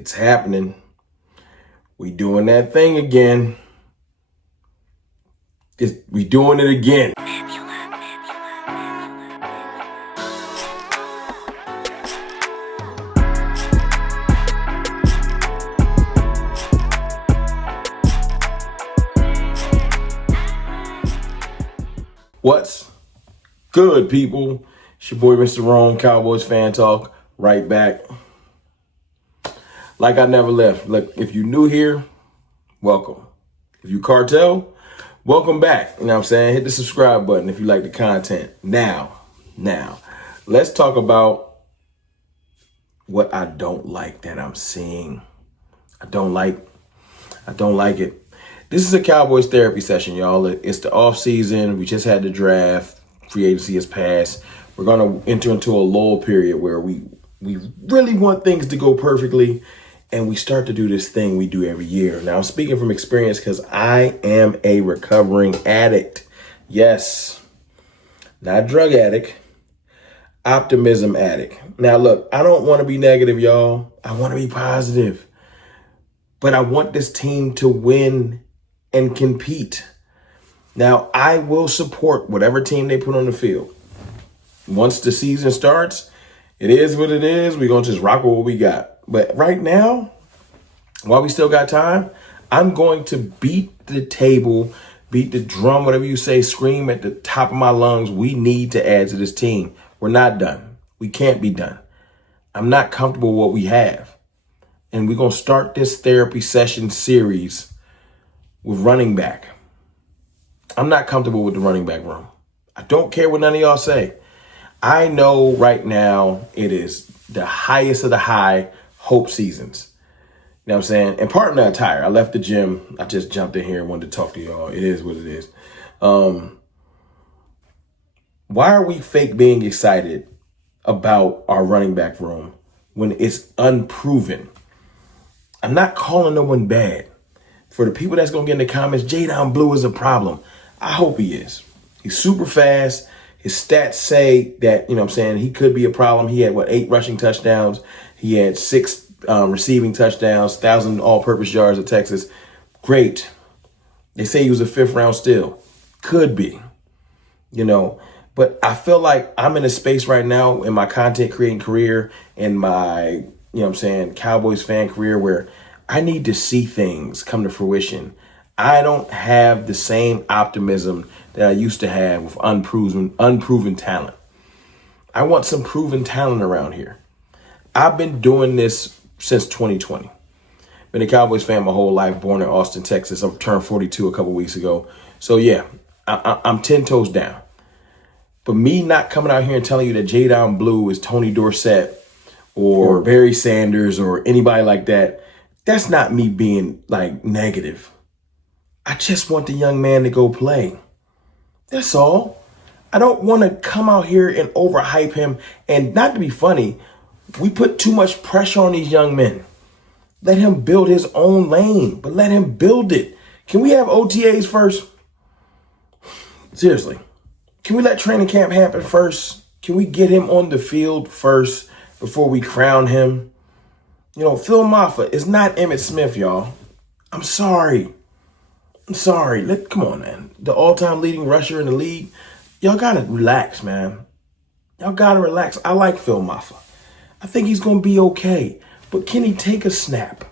It's happening. We doing that thing again. We doing it again. What's good, people? It's your boy, Mr. Rome, Cowboys Fan Talk, right back. Like I never left. Look, if you're new here, welcome. If you cartel, welcome back. You know what I'm saying? Hit the subscribe button if you like the content. Now, let's talk about what I don't like that I'm seeing. I don't like it. This is a Cowboys therapy session, y'all. It's the offseason. We just had the draft. Free agency has passed. We're going to enter into a lull period where we really want things to go perfectly, and we start to do this thing we do every year. Now, I'm speaking from experience because I am a recovering addict. Yes, not drug addict, optimism addict. Now, look, I don't want to be negative, y'all. I want to be positive. But I want this team to win and compete. Now, I will support whatever team they put on the field. Once the season starts, it is what it is. We're going to just rock with what we got. But right now, while we still got time, I'm going to beat the table, beat the drum, whatever you say, scream at the top of my lungs. We need to add to this team. We're not done. We can't be done. I'm not comfortable with what we have. And we're going to start this therapy session series with running back. I'm not comfortable with the running back room. I don't care what none of y'all say. I know right now it is the highest of the high hope seasons. You know what I'm saying? And pardon the attire. I left the gym. I just jumped in here and wanted to talk to y'all. It is what it is. Why are we fake being excited about our running back room when it's unproven? I'm not calling no one bad. For the people that's going to get in the comments, Jadon Blue is a problem. I hope he is. He's super fast. His stats say that, you know what I'm saying, he could be a problem. He had, 8 rushing touchdowns. He had 6 receiving touchdowns, 1,000 all-purpose yards at Texas. Great. They say he was a 5th round still. Could be, you know. But I feel like I'm in a space right now in my content creating career and my, you know what I'm saying, Cowboys fan career where I need to see things come to fruition. I don't have the same optimism that I used to have with unproven talent. I want some proven talent around here. I've been doing this since 2020. Been a Cowboys fan my whole life, born in Austin, Texas. I turned 42 a couple weeks ago. So yeah, I'm 10 toes down. But me not coming out here and telling you that Jadon Blue is Tony Dorsett or Barry Sanders or anybody like that, that's not me being like negative. I just want the young man to go play. That's all. I don't want to come out here and overhype him. And not to be funny, we put too much pressure on these young men. Let him build his own lane, but let him build it. Can we have OTAs first? Seriously. Can we let training camp happen first? Can we get him on the field first before we crown him? You know, Phil Maffa is not Emmitt Smith, y'all. I'm sorry. Come on, man. The all-time leading rusher in the league. Y'all got to relax, man. Y'all got to relax. I like Phil Maffa. I think he's going to be okay. But can he take a snap?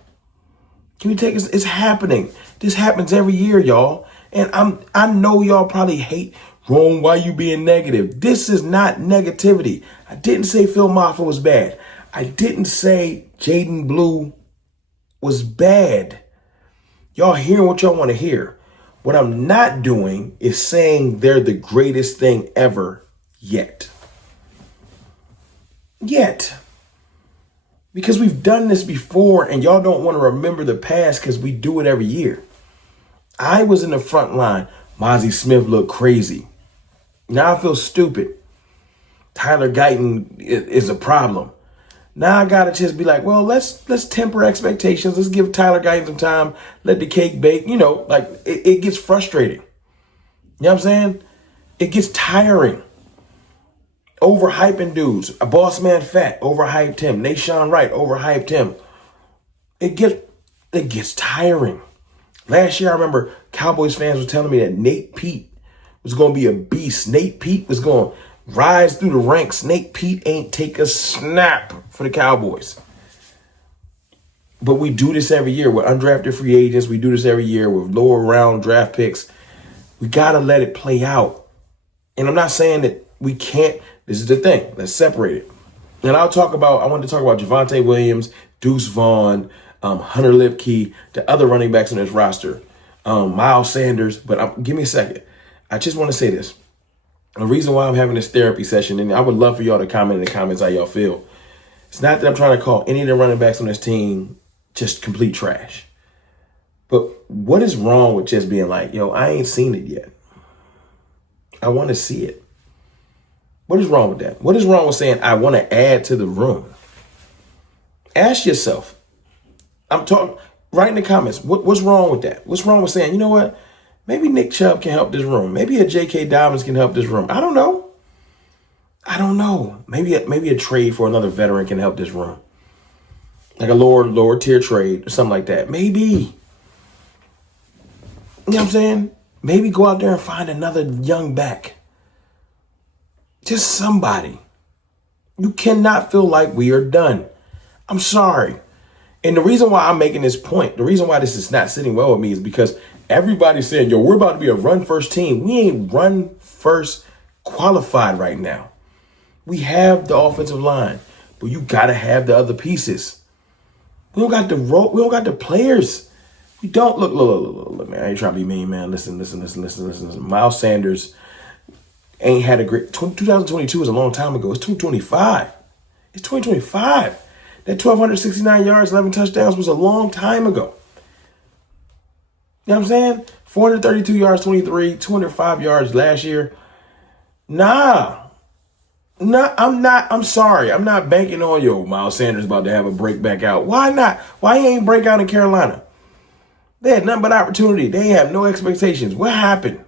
It's happening. This happens every year, y'all. And I know y'all probably hate, Rome, why you being negative? This is not negativity. I didn't say Phil Maffa was bad. I didn't say Jadon Blue was bad. Y'all hearing what y'all want to hear. What I'm not doing is saying they're the greatest thing ever yet. Because we've done this before and y'all don't want to remember the past because we do it every year. I was in the front line. Mozzie Smith looked crazy. Now I feel stupid. Tyler Guyton is a problem. Now I gotta just be like, well, let's temper expectations. Let's give Tyler Guyton some time. Let the cake bake. You know, like it gets frustrating. You know what I'm saying? It gets tiring. Overhyping dudes. A boss man fat, overhyped him. Nashawn Wright, overhyped him. it gets tiring. Last year, I remember Cowboys fans were telling me that Nate Pete was going to be a beast. Nate Pete was going to rise through the ranks. Nate Pete ain't take a snap for the Cowboys. But we do this every year with undrafted free agents. We do this every year with lower round draft picks. We got to let it play out. And I'm not saying that we can't. This is the thing. Let's separate it. And I wanted to talk about Javonte Williams, Deuce Vaughn, Hunter Lipke, the other running backs on this roster, Miles Sanders. But give me a second. I just want to say this. The reason why I'm having this therapy session, and I would love for y'all to comment in the comments how y'all feel. It's not that I'm trying to call any of the running backs on this team just complete trash. But what is wrong with just being like, yo, I ain't seen it yet. I want to see it. What is wrong with that? What is wrong with saying I want to add to the room? Ask yourself. I'm talking right in the comments. What's wrong with that? What's wrong with saying, you know what? Maybe Nick Chubb can help this room. Maybe a J.K. Dobbins can help this room. I don't know. Maybe a trade for another veteran can help this room. Like a lower tier trade or something like that. Maybe. You know what I'm saying? Maybe go out there and find another young back. Just somebody. You cannot feel like we are done. I'm sorry. And the reason why I'm making this point, the reason why this is not sitting well with me is because everybody's saying, yo, we're about to be a run-first team. We ain't run-first qualified right now. We have the offensive line, but you got to have the other pieces. We don't got the players. We don't. Look, man, I ain't trying to be mean, man. Listen. Miles Sanders ain't had a great, 2022 is a long time ago. It's 2025. It's 2025. That 1,269 yards, 11 touchdowns was a long time ago. You know what I'm saying? 432 yards, 205 yards last year. Nah, I'm sorry. I'm not banking on Miles Sanders about to have a break back out. Why not? Why he ain't break out in Carolina? They had nothing but opportunity. They ain't have no expectations. What happened?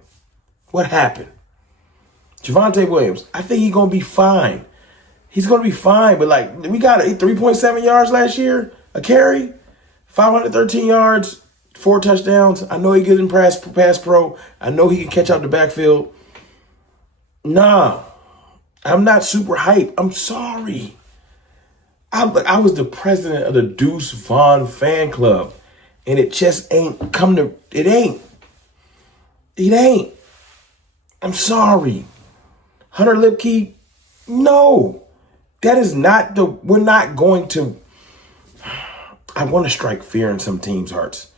Javonte Williams, I think he's going to be fine. He's going to be fine, but we got 3.7 yards last year, a carry, 513 yards, 4 touchdowns. I know he gets in pass pro. I know he can catch out the backfield. Nah, I'm not super hyped. I'm sorry. I was the president of the Deuce Vaughn fan club, and it just ain't come to, it ain't. I'm sorry. Hunter Lipke, no. That is not we're not going to, I want to strike fear in some teams' hearts.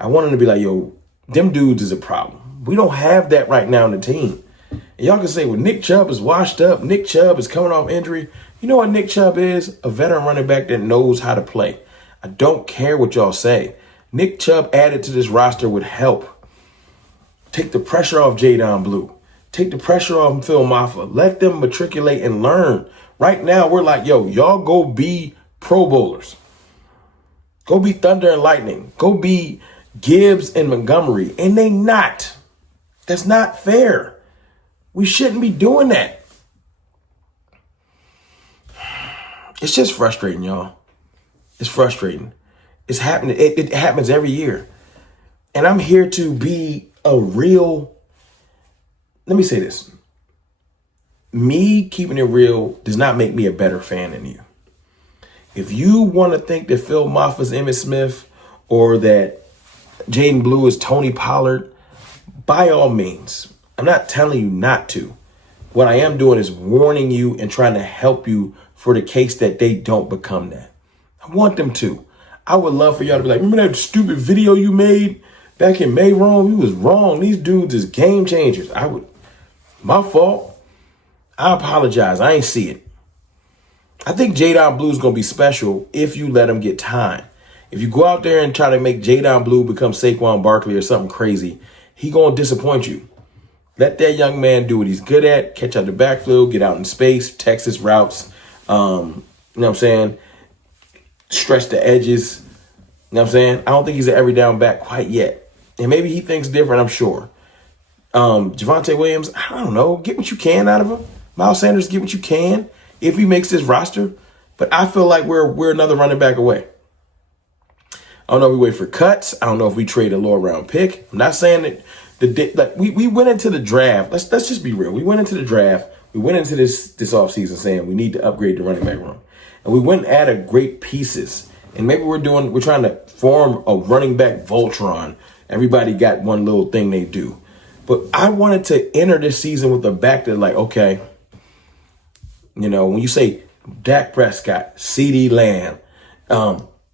I want them to be like, yo, them dudes is a problem. We don't have that right now in the team. And y'all can say, well, Nick Chubb is washed up. Nick Chubb is coming off injury. You know what Nick Chubb is? A veteran running back that knows how to play. I don't care what y'all say. Nick Chubb added to this roster would help. Take the pressure off Jadon Blue. Take the pressure off Phil Maffa. Let them matriculate and learn. Right now, we're like, yo, y'all go be Pro Bowlers. Go be Thunder and Lightning. Go be Gibbs and Montgomery. And they not. That's not fair. We shouldn't be doing that. It's just frustrating, y'all. It's frustrating. It's happening. It happens every year. And I'm here to be a real, let me say this. Me keeping it real does not make me a better fan than you. If you want to think that Phil Maffa's Emmitt Smith or that Jaden Blue is Tony Pollard, by all means, I'm not telling you not to. What I am doing is warning you and trying to help you for the case that they don't become that. I want them to. I would love for y'all to be like, remember that stupid video you made back in May, Rome? You was wrong. These dudes is game changers. My fault. I apologize. I ain't see it. I think Jadon Blue is going to be special if you let him get time. If you go out there and try to make Jadon Blue become Saquon Barkley or something crazy, he going to disappoint you. Let that young man do what he's good at, catch out the backfield, get out in space, Texas routes, you know what I'm saying, stretch the edges, you know what I'm saying. I don't think he's an every down back quite yet. And maybe he thinks different, I'm sure. Javonte Williams, I don't know, get what you can out of him. Miles Sanders, get what you can if he makes this roster. But I feel like we're another running back away. I don't know if we wait for cuts. I don't know if we trade a lower round pick. I'm not saying that we went into the draft. Let's just be real. We went into the draft. We went into this offseason saying we need to upgrade the running back room. And we went and added great pieces. And maybe we're trying to form a running back Voltron. Everybody got one little thing they do. But I wanted to enter this season with a back that like, okay, when you say Dak Prescott, CeeDee Lamb,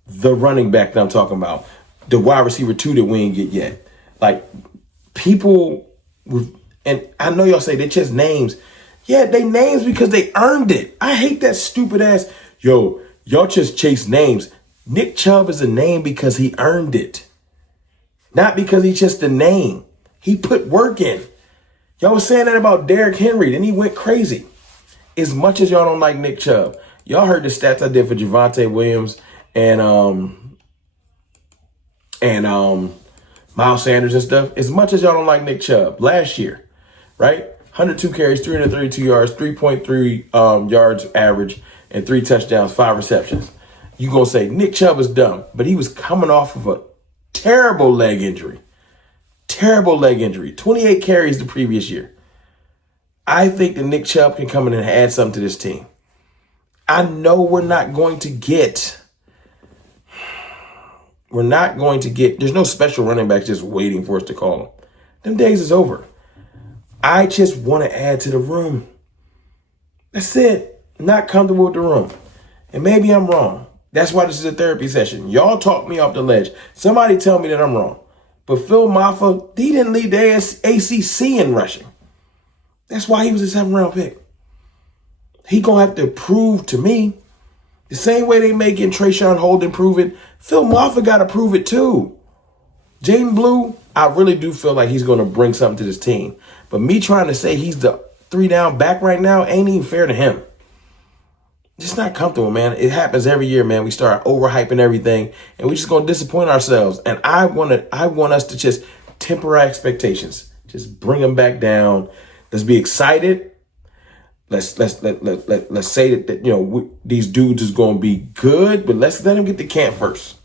the running back that I'm talking about, the wide receiver 2 that we ain't get yet. Like people and I know y'all say they just names. Yeah, they names because they earned it. I hate that stupid ass, y'all just chase names. Nick Chubb is a name because he earned it. Not because he's just a name. He put work in. Y'all was saying that about Derrick Henry, then he went crazy. As much as y'all don't like Nick Chubb, y'all heard the stats I did for Javonte Williams and Miles Sanders and stuff. As much as y'all don't like Nick Chubb, last year, right? 102 carries, 332 yards, 3.3 yards average, and 3 touchdowns, 5 receptions. You gonna say Nick Chubb is dumb, but he was coming off of a terrible leg injury. 28 carries the previous year. I think that Nick Chubb can come in and add something to this team. I know we're not going to get, there's no special running backs just waiting for us to call them. Them days is over. I just want to add to the room. That's it. Not comfortable with the room. And maybe I'm wrong. That's why this is a therapy session. Y'all talk me off the ledge. Somebody tell me that I'm wrong. But Phil Maffa, he didn't lead the ACC in rushing. That's why he was a 7th round pick. He going to have to prove to me, the same way they making Trayshawn Holden prove it, Phil Maffa got to prove it too. Jaden Blue, I really do feel like he's going to bring something to this team. But me trying to say he's the 3-down back right now ain't even fair to him. Just not comfortable, man. It happens every year, man. We start overhyping everything, and we just going to disappoint ourselves. And I want us to just temper our expectations. Just bring them back down. Let's be excited. Let's say that these dudes is going to be good, but let's let them get to camp first.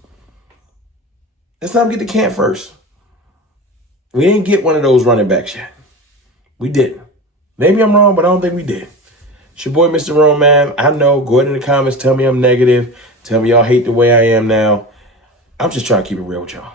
Let's let them get to camp first. We didn't get one of those running backs yet. We didn't. Maybe I'm wrong, but I don't think we did. It's your boy, Mr. Rome, man. I know. Go ahead in the comments. Tell me I'm negative. Tell me y'all hate the way I am now. I'm just trying to keep it real with y'all.